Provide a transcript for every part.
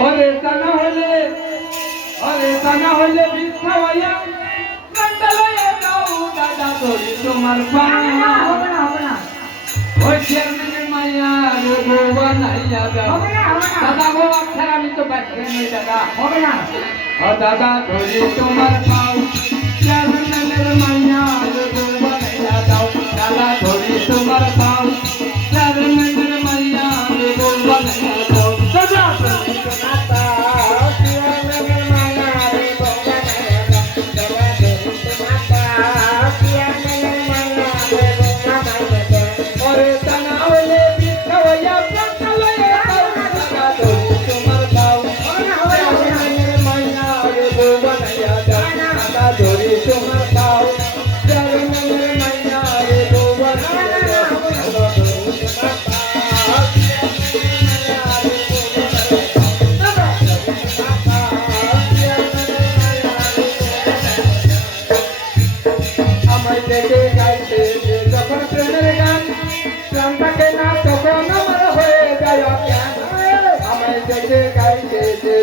ওরে তানা হলে ভিক্ষা হইয়া মন্ডলে দাও দাদা ধরি তোমার পায়ে হবে না ওই চেয়ারম্যানের মাইয়া রে বউবা নাইয়া দাও দাদা গো আচ্ছা আমি তো বাইরে নই দাদা হবে না ও দাদা ধরি তোমার পাও চেয়ারম্যানের মাইয়া রে বউবা নাইয়া দাও দাদা ধরি তোমার পাও চেয়ারম্যানের মাইয়া রে বউবা নাইয়া দাও দাদা ধরি তোমার পাও চেয়ারম্যানের মাইয়া রে বউবা নাইয়া দাও দাদা ধরি তোমার পাও চেয়ারম্যানের মাইয়া রে বউবা নাইয়া দাও ওরে তানা হলে ভিক্ষা হইয়া মন্ডলে দাও দাদা ধরি তোমার পাও চেয়ারম্যানের মাইয়া রে বউবা নাইয়া দাও দাদা ধরি তোমার পাও চেয়ারম্যানের মাইয়া রে বউবা নাইয়া দাও দাদা ধরি তোমার পাও আমায় দেখে গাইতে যখন প্রেমের গান প্রাণ থাকে না তখন আমার হয়ে যায় অজ্ঞান আমায় দেখে গাইতে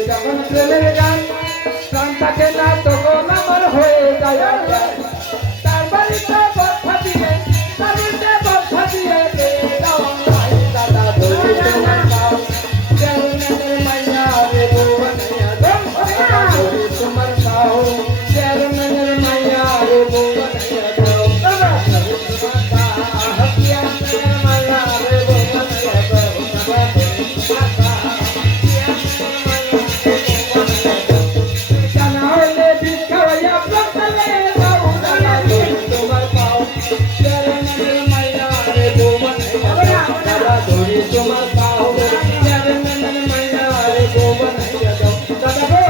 যখন প্রেমের গান প্রাণ থাকে না তখন আমার হয়ে যায় অজ্ঞান তার বাড়িতে বর্ষা দিয়ে তার বাড়িতে বর্ষা দিয়ে দাও নাই দাদা ধরে তোমার পাও চেয়ারম্যানের মাইয়া রে বউবা নাইয়া দাও দাদা ধরে তোমার পাও চেয়ারম্যানের মাইয়া রে বউবা নাইয়া দাও দাদা ধরে তোমার পাও চেয়ারম্যানের মাইয়া রে বউবা নাইয়া দাও দাদা ধরে তোমার পাও চেয়ারম্যানের মাইয়া রে বউবা নাইয়া দাও জানা হলে ভিক্ষা হইয়া মন্ডলে দাও দাদা ধরে তোমার পাও চেয়ারম্যানের মাইয়া রে বউবা নাইয়া দাও দাদা ধরে তোমার পাও চেয়ারম্যানের মাইয়া রে বউবা নাইয়া দাও দাদা গো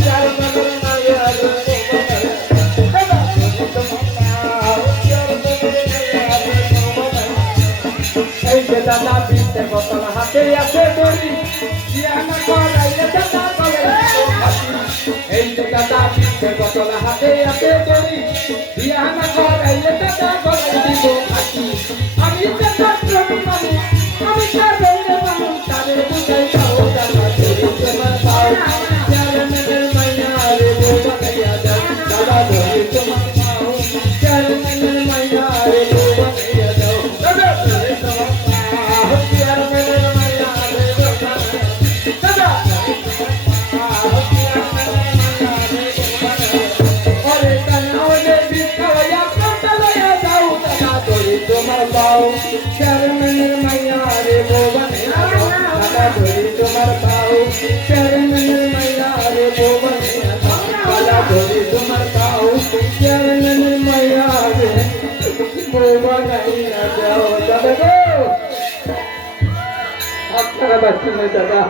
চেয়ারম্যানের মাইয়া রে বউবা নাইয়া দাদা ধরে তোমার পাও চেয়ারম্যানের মাইয়া রে বউবা নাইয়া এই যে দাদা বিতে বোতল হাতে আছে দড়ি জিয়ানা করাইলে দাদা বলে এই যে দাদা বিতে বোতল হাতে আছে দড়ি জিয়ানা করাইলে দাদা বলে দিব ফাঁকি আমি দাদা প্রেমী মানুষ আমি প্রেমী মানুষ তাদের বুঝাই দাও দাদা ধরে তোমার পাও চেয়ারম্যানের মাইয়া রে বউবা নাইয়া দাও দাদা ধরে তোমার পাও চেয়ারম্যানের মাইয়া রে বউবা নাইয়া দাও দাদা ধরে তোমার পাও চেয়ারম্যানের মাইয়া রে বউবা নাইয়া দাদা ধরে তোমার পাও চেয়ারম্যানের মাইয়া রে বউবা নাইয়া ওরে তানা হলে ভিক্ষা হইয়া মন্ডলে দাও দাদা ধরে তোমার পাও চেয়ারম্যানের মাইয়া রে বউবা নাইয়া দাও দাদা ধরে তোমার পাও চেয়ারম্যানের মাইয়া রে বউবা নাইয়া দাও দাদা ধরে তোমার পাও চেয়ারম্যানের মাইয়া রে বউবা নাইয়া দাও দাদা গো আপনারা বাচ্চা দাদা